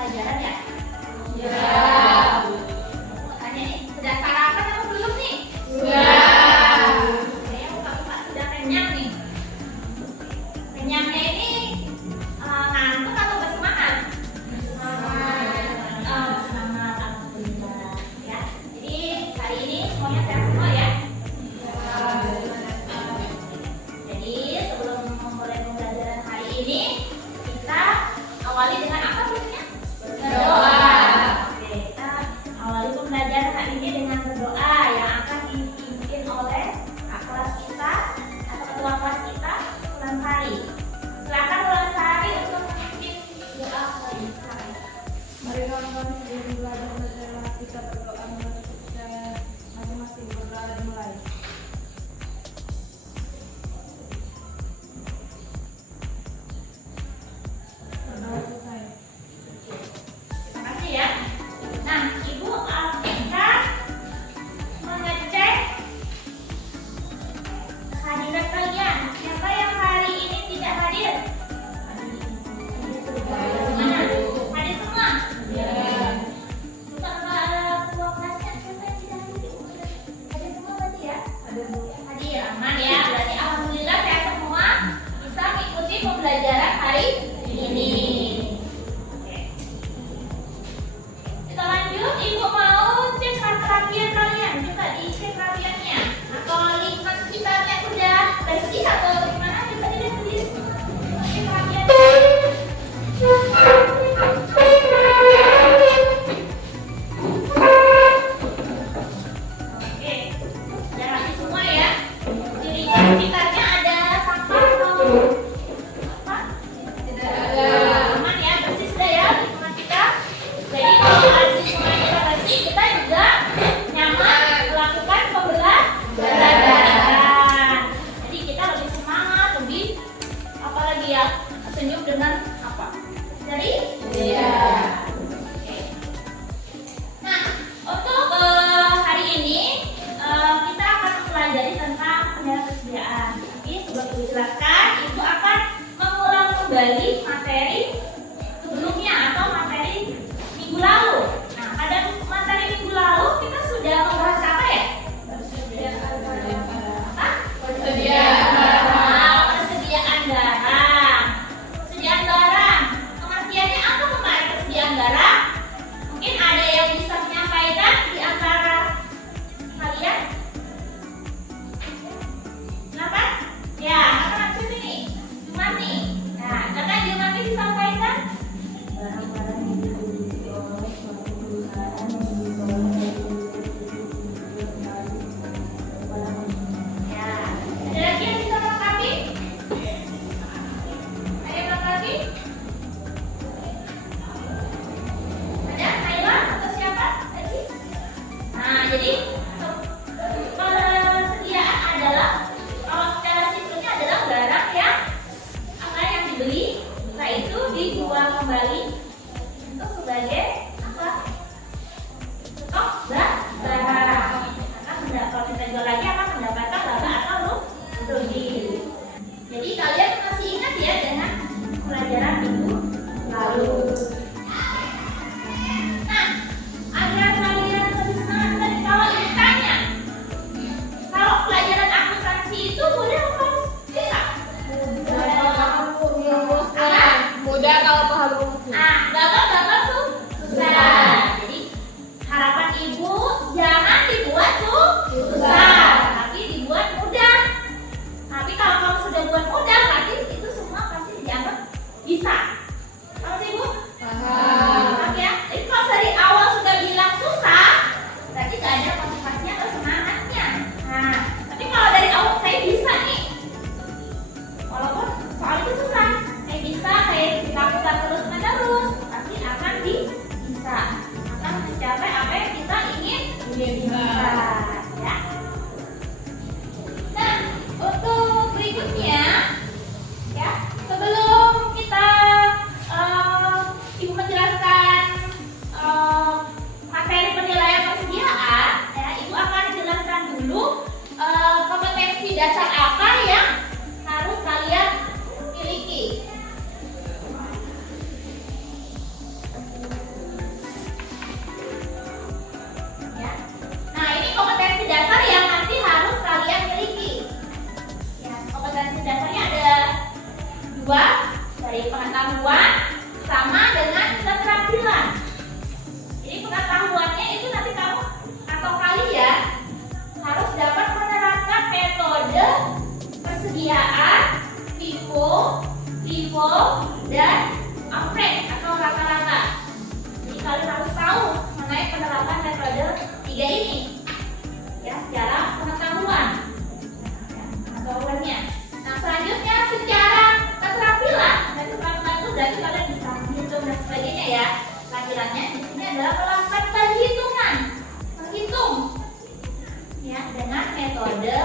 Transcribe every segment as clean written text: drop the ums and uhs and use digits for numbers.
pelajaran ya? Ya. Tanya nih, sudah sarapan atau belum nih? Sudah. Saya buka-buka sudah kenyang nih. Kenyangnya ini ngantuk atau bersemangat? Semangat, alhamdulillah ya. Jadi hari ini semuanya sehat semua ya. Jadi sebelum memulai pembelajaran hari ini, kita awali dengan apa bunyinya? Berdoa. Oke, kita awali pembelajaran hari ini dengan berdoa yang akan dipimpin oleh kakak kelas kita atau ketua kelas kita, Wulan Sari. Silakan Wulan Sari untuk memimpin doa hari ini. Mari kawan-kawan sebelum belajar kita berdoa menutup kita masing-masing berdoa dimulai. Berdoa selesai. Terima kasih ya. Nah, Ibu Alvika mengecek kehadiran kalian. Siapa yang hari ini tidak hadir? Mana? Hadir semua? Bukan ketua kelasnya siapa yang tidak hadir? Hadir semua berarti ya? pengetahuan sama dengan keterampilan. Jadi pengetahuannya itu nanti kamu atau kalian harus dapat menerapkan metode persediaan, FIFO, LIFO, dan AMPRE atau rata-rata. Jadi kalian harus tahu mengenai penerapan metode 3 ini ya, secara pengetahuan pengetahuannya. Nah selanjutnya secara keterampilan, dan keterampilan itu berarti kalian bisa menghitung dan sebagainya ya. Tampilannya di sini adalah melakukan perhitungan, menghitung ya dengan metode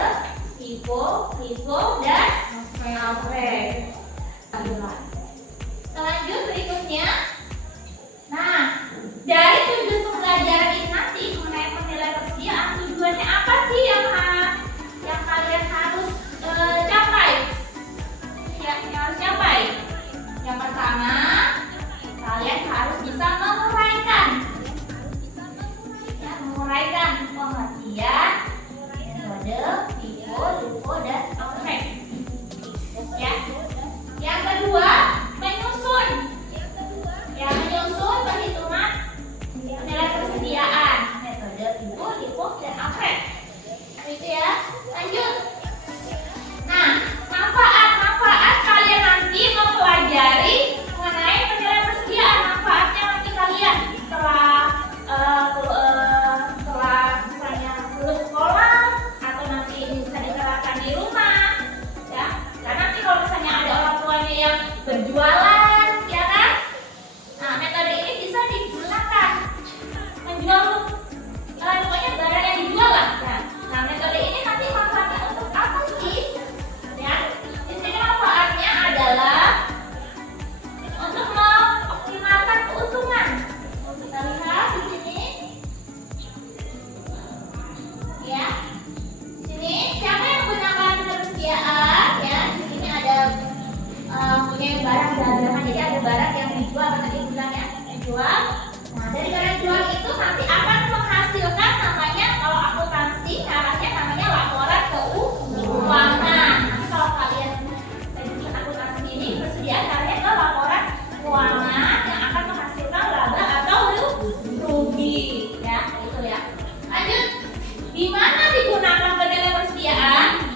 FIFO, LIFO, dan AMPRE. Selanjut berikutnya, nah dari tujuan pembelajaran ini nanti mengenai penilaian persediaan, tujuannya apa sih yang kalian harus capai? Yang harus capai. Yang pertama, kalian harus bisa menguraikan pengertian metode FIFO, LIFO, dan AMPRE. Ya. Yang kedua, menyusun perhitungan penilaian persediaan metode FIFO, LIFO, dan AMPRE. Itu ya. Lanjut. Nah, manfaat kalian nanti mempelajari mengenai penilaian persediaan. Manfaatnya nanti kalian setelah misalnya lulus sekolah atau nanti bisa diterapkan di rumah ya. Karena nanti kalau misalnya ada orang tuanya yang berjualan ya kan, nah metode ini bisa digunakan menjual pokoknya barang yang dijual lah ya. Nah metode ini nanti manfaatnya untuk apa sih ya? Di sini manfaatnya adalah untuk mengoptimalkan keuntungan. Kita lihat di sini ya. Di sini siapa yang menggunakan persediaan ya? Di sini ada punya barang dagangan, jadi ada barang yang dijual, tadi bilang ya, dijual. Nah dari barang jual itu nanti akan menghasilkan namanya, kalau akuntansi caranya namanya laporan keuangan. Nanti kalau kalian jurusan akuntansi ini persediaan caranya ke laporan keuangan yang akan menghasilkan laba atau rugi ya, itu ya. Lanjut, di mana digunakan penilaian persediaan?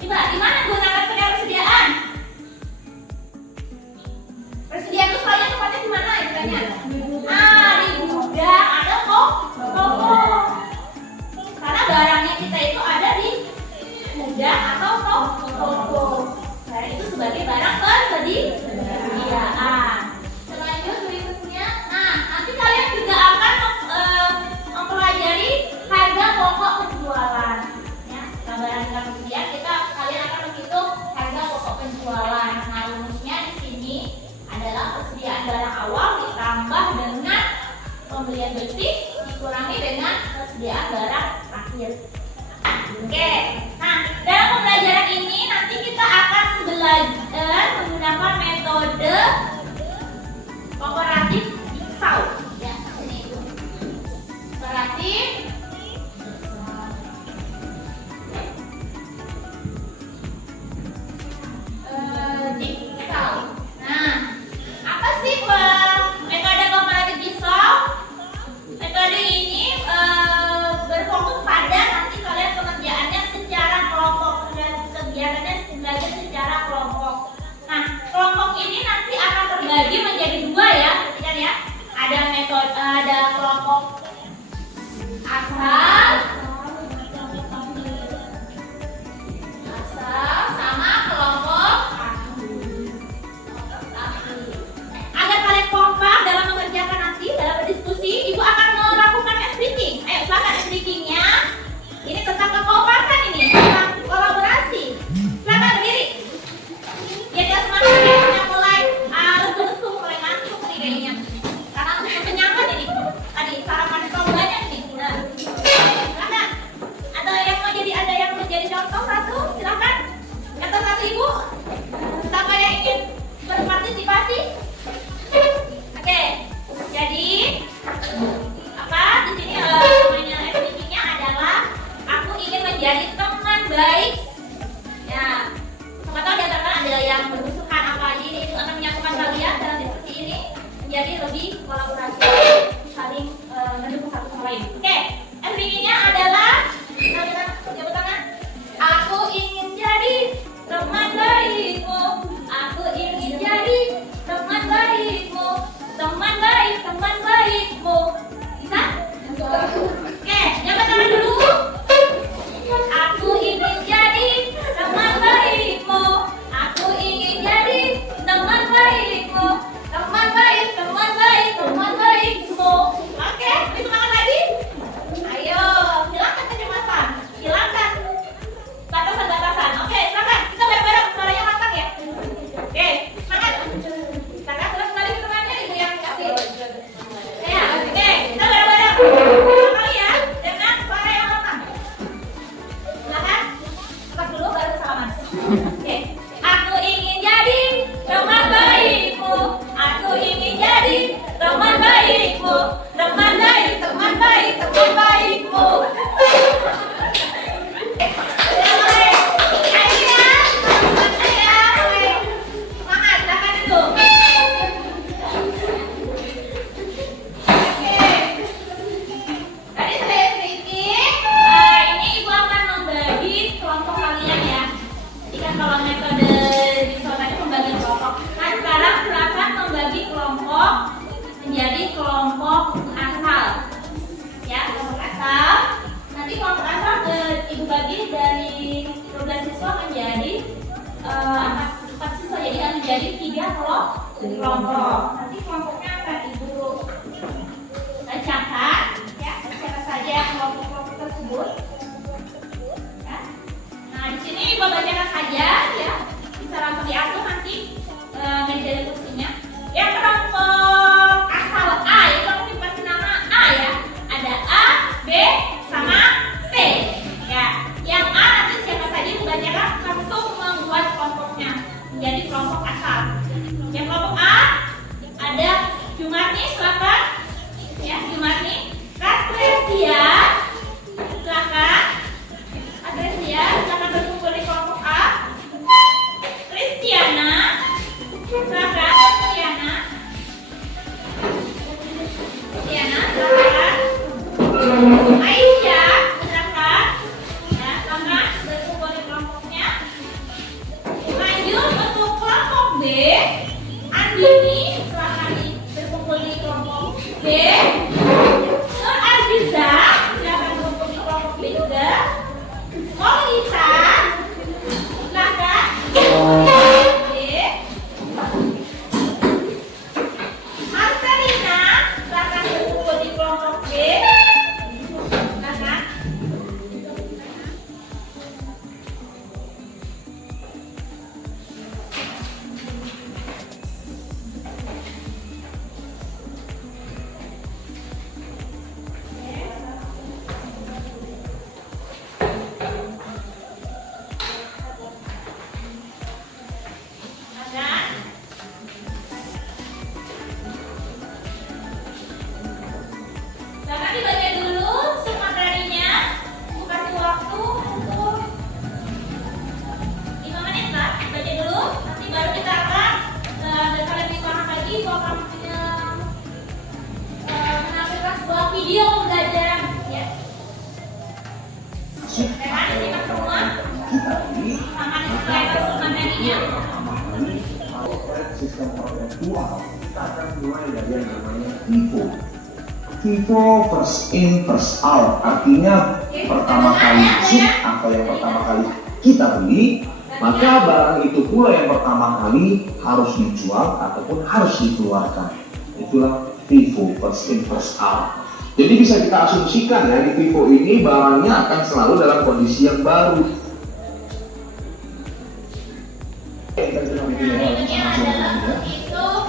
Coba, di mana digunakan penilaian persediaan? Persediaan itu selalu tempatnya di mana istilahnya? Di gudang atau toko. Karena barangnya kita itu ada di gudang atau toko. Nah, itu sebagai barang persediaan. Selanjut berikutnya, nah nanti kalian juga akan mempelajari harga pokok penjualan. Ya, nah barang persediaan kalian akan menghitung harga pokok penjualan. Nah rumusnya di sini adalah persediaan barang awal ditambah dengan pembelian bersih dikurangi dengan persediaan barang akhir. Oke, nah dalam pembelajaran ini nanti kita akan belajar menggunakan metode komparatif Excel. Ya, ini itu komparatif Excel. Nah, apa sih metode komparatif Excel? Metode ini berfokus pada nanti kalian pengerjaannya secara kelompok, kegiatannya belajar secara kelompok. Nah, kelompok ini nanti akan terbagi menjadi 2 ya, perhatikan ya. Ada kelompok asal sama kelompok ahli. Agar kalian kompak dalam mengerjakan nanti, dalam berdiskusi, Ibu akan melakukan speaking. Ayo silakan speakingnya. Ini tentang kekompakan ini, tentang kolaborasi. Silakan berdiri. Biar semangat kayaknya mulai lesu-lesu, mulai ngantuk nih kayaknya. Karena untuk penyampaian ini tadi sarapan kamu banyak nih. Nah, Bapak Ibu. Kalau metode visual tadi membagi kelompok. Nah sekarang silakan membagi kelompok menjadi kelompok asal. Ya, kelompok asal. Nanti kelompok asal ibu bagi dari 12 siswa menjadi 4 siswa, jadi akan menjadi 3 kelompok. Nanti kelompoknya akan ibu bacakan, ya, siapa saja kelompok-kelompok tersebut. Nah, di sini ibu bacakan saja, ya, bisa langsung diatur nanti meja kursinya. Yang kelompok asal A, itu aku dikasih nama A ya. Ada A, B, sama C. Ya, yang A nanti siapa saja ibu bacakan langsung membuat kelompoknya menjadi kelompok asal. Yang kelompok A ada Jumatni, silakan. Ya, Jumatni. Katresia, silakan. Katresia, silakan berkumpul di kelompok A. Kristiana, silakan. Kristiana, silakan. Aisyah, silakan. Ya, silakan berkumpul di kelompoknya. Lanjut untuk kelompok B. Andini, silakan berkumpul di kelompok B. Nur Aziza, silakan berkumpul di kelompok B juga. Molita, silakan. B. Marcelina, silakan berkumpul di kelompok B. Silakan. Silakan. Silakan dibaca dulu materinya. Aku kasih waktu untuk 5 menit lah. Baca dulu. Nanti baru kita akan kalian lebih paham lagi bahwa menampilkan sebuah video pembelajaran. Ya. Silakan disimak semua. Sama disediakan materinya. Sistem perpetual kita akan mulai dari yang namanya FIFO. FIFO first in first out, artinya pertama kali masuk atau yang pertama kali kita beli, maka barang itu pula yang pertama kali harus dijual ataupun harus dikeluarkan. Itulah FIFO first in first out. Jadi bisa kita asumsikan ya, di FIFO ini barangnya akan selalu dalam kondisi yang baru.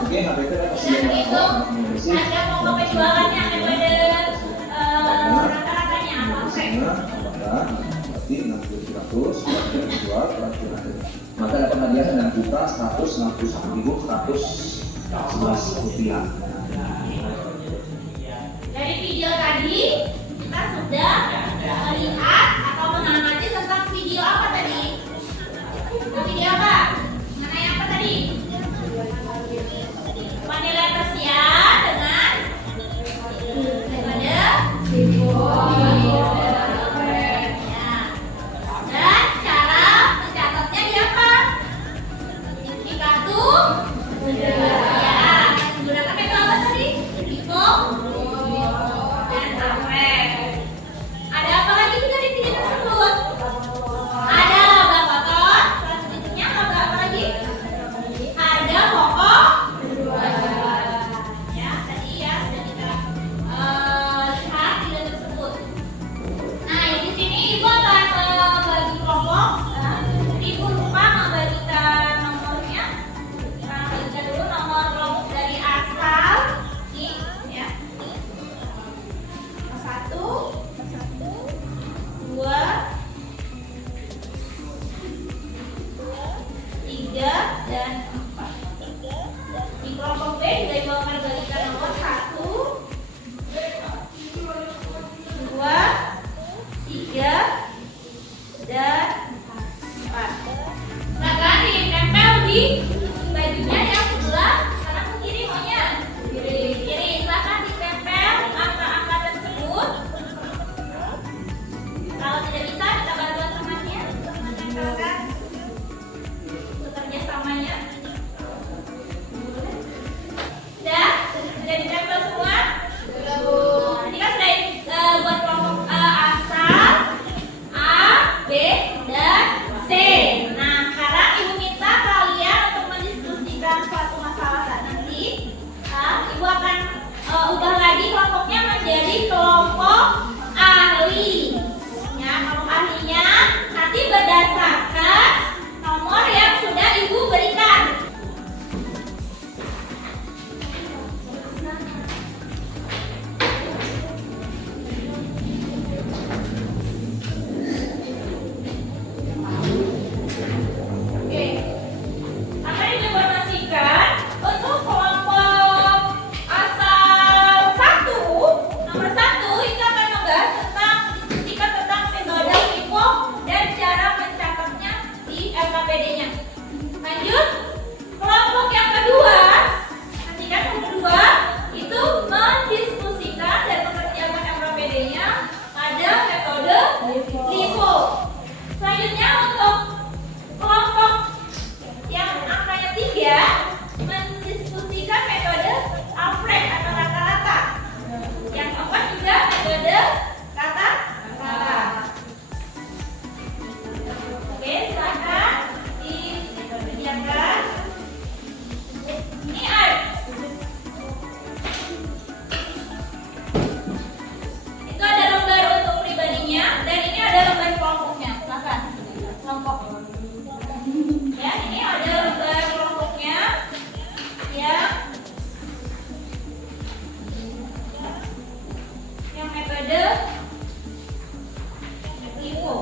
Oke, ada mau penjualannya metode rata-ratanya apa? Maka dapat hadiah 9.161.111 rupiah. Dari video tadi kita sudah melihat atau mengamati tentang video apa tadi? Video apa? Mengenai apa tadi? Penilaian persian dengan metode dan cara mencatatnya di apa? Di kartu. Ya, menggunakan metode metode LIFO.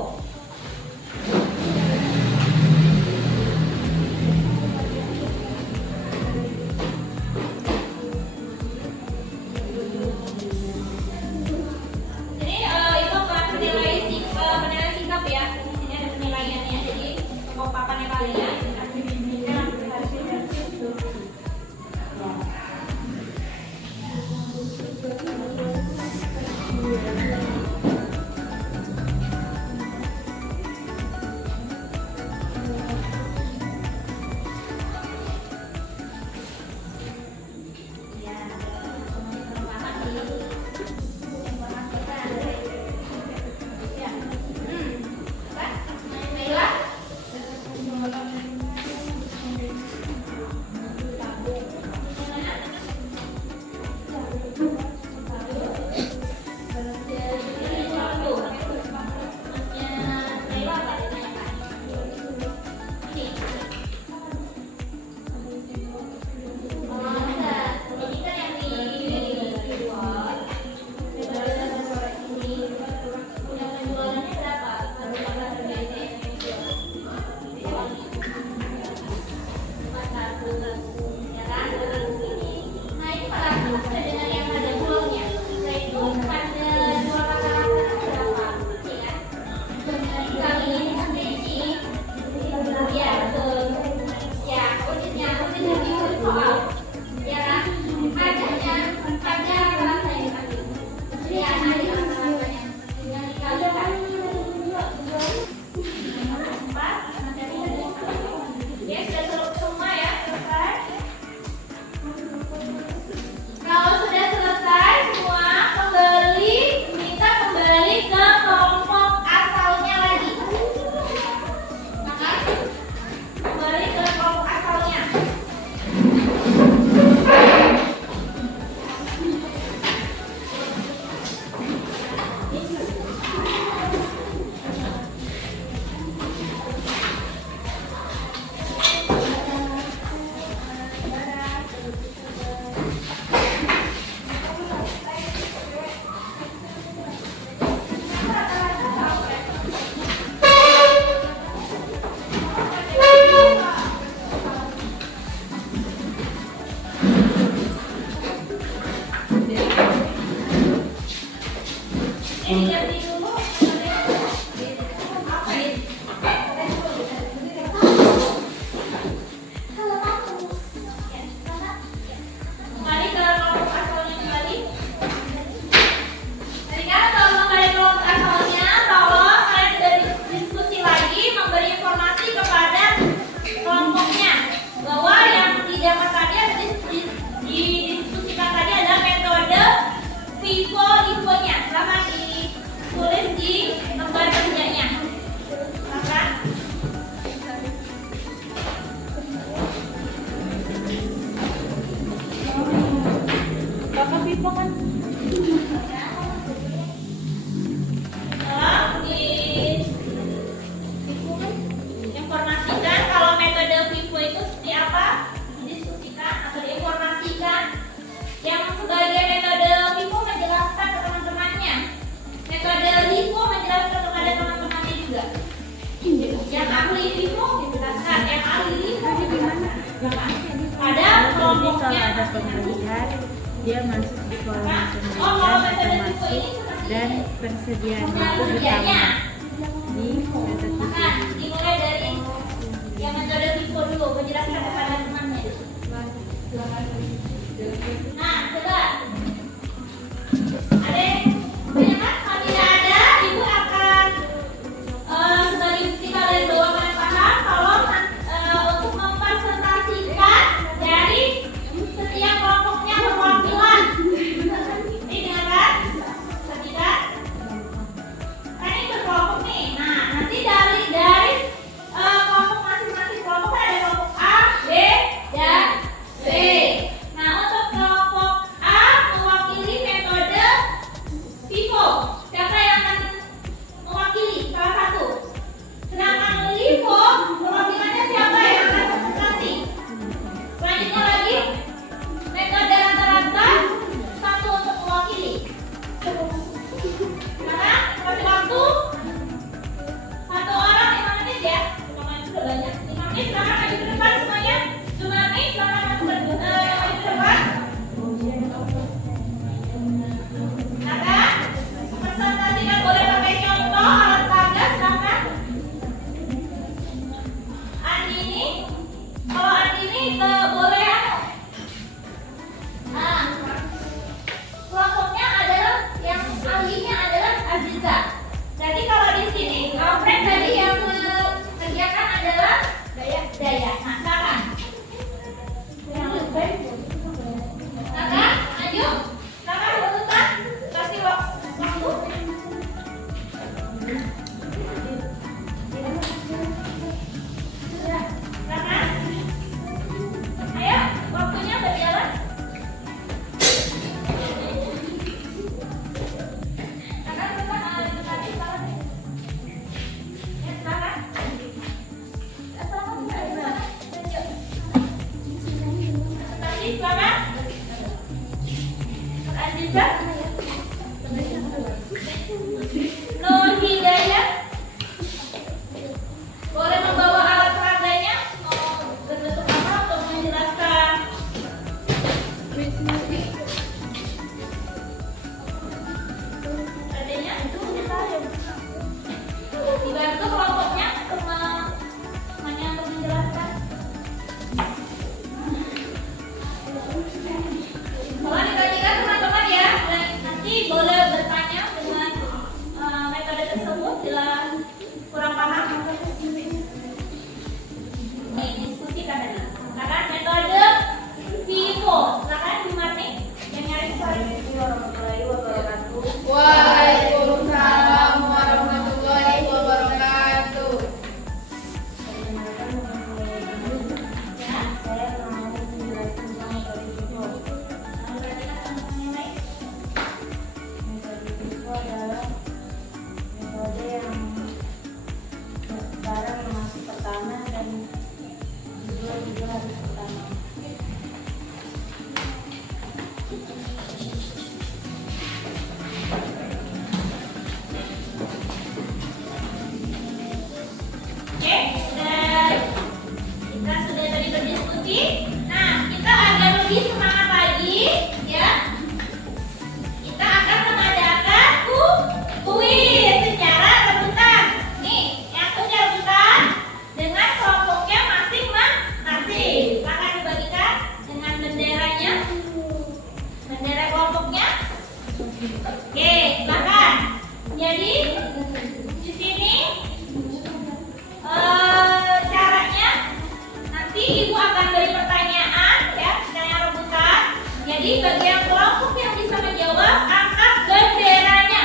Ini itu penilaian sikap ya. Ini ada penilaiannya. Jadi pokok papannya kalian. Informasikan kalau metode FIFO itu seperti apa, didiskusikan atau diinformasikan. Yang sebagai metode FIFO menjelaskan ke teman-temannya, metode LIFO menjelaskan kepada teman-temannya juga. Yang ahli FIFO dijelaskan, yang ahli LIFO dijelaskan. Pada kelompoknya ada pemilihan, dia masuk di kolom kalau pemilihan metode atau FIFO ini masuk seperti dan ini. persediaannya itu Kerjanya. utama di metode Nah, dimulai dari yang metode FIFO dulu, menjelaskan kepada temannya. Nah, coba. Adek, banyak kan? Kalau tidak ada, ibu akan sebagai bukti kalian bahwa kalian paham. Kalau untuk mempresentasikan dari setiap kelompoknya perwakilan. Ini dengar kan? Perhatikan. Kan ini berkelompok nih. Nah, nanti dari kelompok masing-masing kelompok kan ada kelompok A, B, dan C. Nah, untuk kelompok A Aziza? Nur Hidayah? Boleh membawa alat peraganya? Mau berbentuk apa untuk menjelaskan? Adanya itu dibantu kelompoknya teman-temannya untuk menjelaskan. Mohon diperhatikan teman-teman ya, dan nanti boleh bertanya dengan metode tersebut bila kurang paham. Diskusikan tadi. Silakan metode Vivo. Silakan Bu Marni yang nyari warahmatullahi wabarakatuh. Waalaikumsalam warahmatullahi wabarakatuh. Ya, saya mau menjelaskan tentang metode Vivo. Perhatikan teman-teman yang lain. Metode Vivo adalah metode yang barang yang masuk pertama dan kedua juga harus pertama. Oke, kita sudah tadi berdiskusi. Nah, kita agar lebih semangat lagi, ya. Kita akan mengadakan kuis secara rebutan. Nih, yang punya rebutan dengan kelompoknya masing-masing. Silakan dibagikan dengan benderanya, bendera kelompoknya. Oke, silakan. Jadi di sini caranya nanti ibu akan beri pertanyaan ya, pertanyaan rebutan. Jadi bagi yang kelompok yang bisa menjawab, angkat benderanya.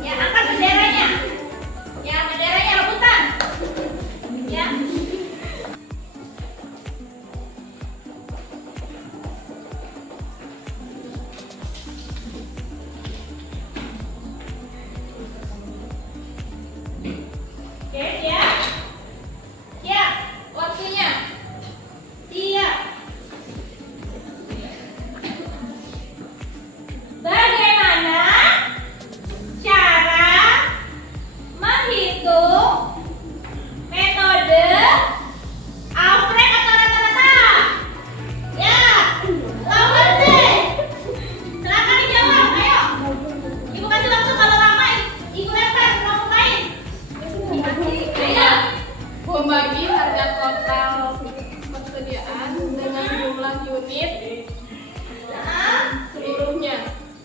Ya, angkat benderanya. Ya, benderanya rebutan. Ya. Oke, siap? Siap. Waktunya. Siap. Bagaimana cara menghitung metode Alfred atau rata-rata? Ya, lawan sih. Silakan dijawab, ayo. Ibu kasih waktu, kalau lama ibu lempar kelompok lain. Ayo. Membagi harga total persediaan dengan jumlah unit seluruhnya.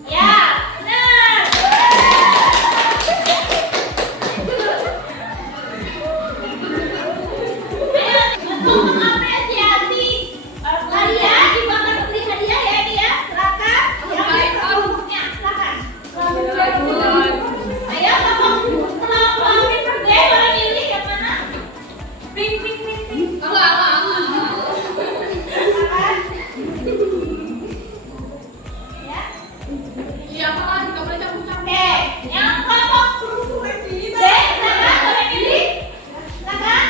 Ya, benar. Ayo, untuk mengapresiasi hadiah, ibu akan beri hadiah ya dia. Silakan. Diambil kelompoknya, silakan. Ayo, kelompok B boleh milih yang mana? Pink. Silakan. Ya. Iya, apa nggak boleh campur-campur. Oke, yang kelompok B, silakan boleh pilih. Silakan.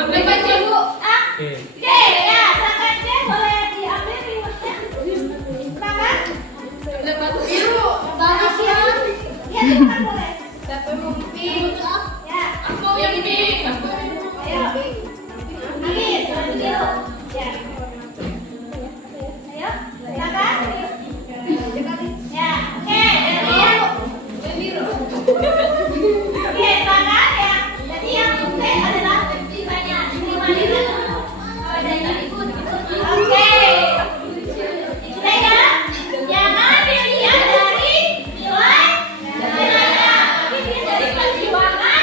Ambil baju Bu. Oke, ya, silakan C boleh diambil remote-nya. Silakan. Ambil baju biru. Bagus ya. Ya, silakan boleh. Satu pink. Ya, Aku yang ini. ayo. Habis, baju biru. Ya. Ayo, silakan. Ya, oke, dari yang oke, silakan ya. Jadi yang C adalah sisanya 5 liter. Oke. Sudah ya? Jangan dilihat dari nilainya, tapi dilihat dari perjuangan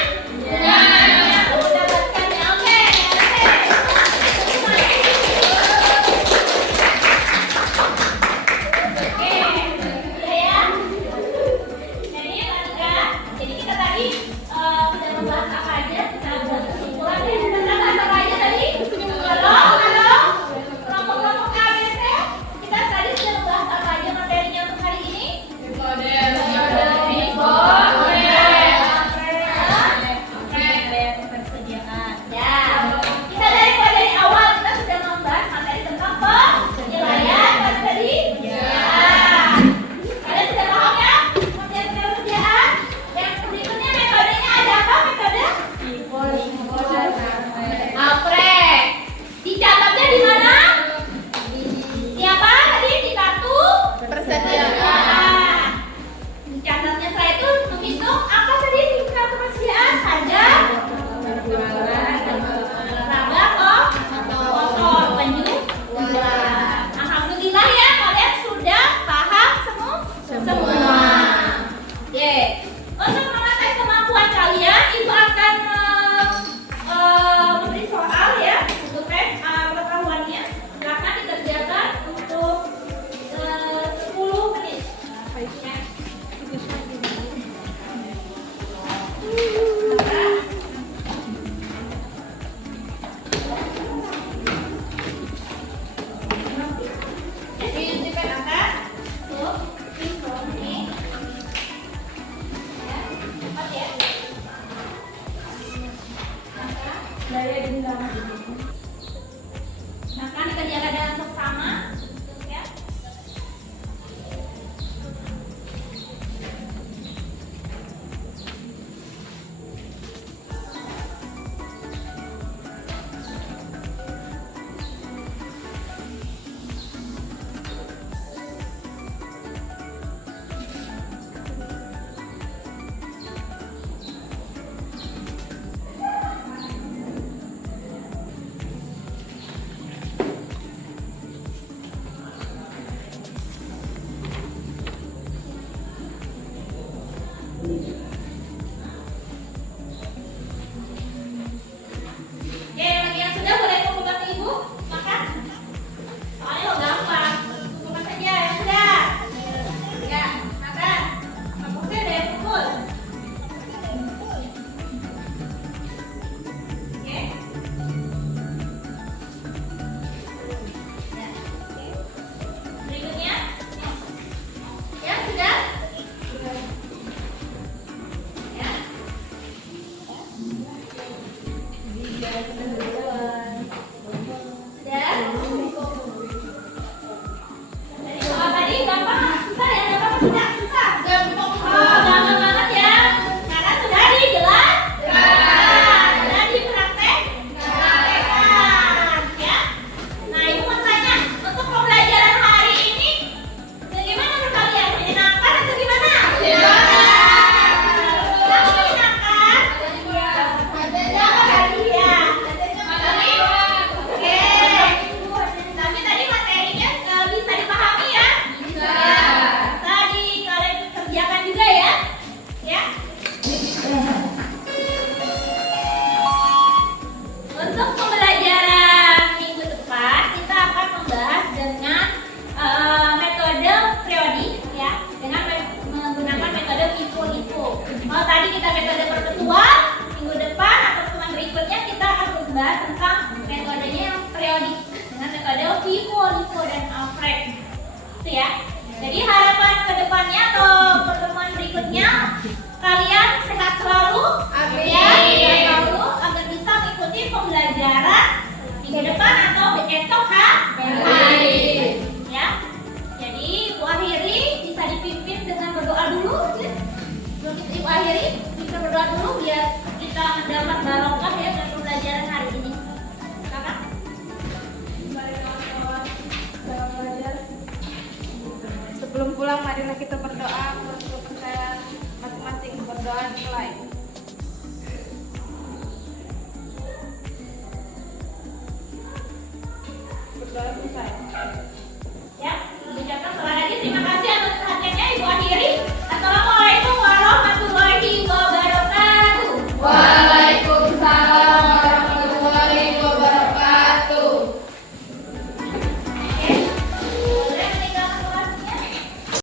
membahas tentang metodenya yang periodik dengan metode FIFO, LIFO, dan Alfred. Itu ya. Jadi harapan kedepannya atau pertemuan berikutnya kalian sehat selalu, ya, sehat selalu agar bisa mengikuti pembelajaran minggu depan atau besok hari. Ya. Jadi Ibu akhiri bisa dipimpin dengan berdoa dulu. Ya. Sebelum Ibu akhiri bisa berdoa dulu biar kita mendapat barokah ya dengan pembelajaran hari ini. Kakak? Mari kawan-kawan dalam belajar. Sebelum pulang, marilah kita berdoa menurut kepercayaan masing-masing. Berdoa mulai. Berdoa selesai.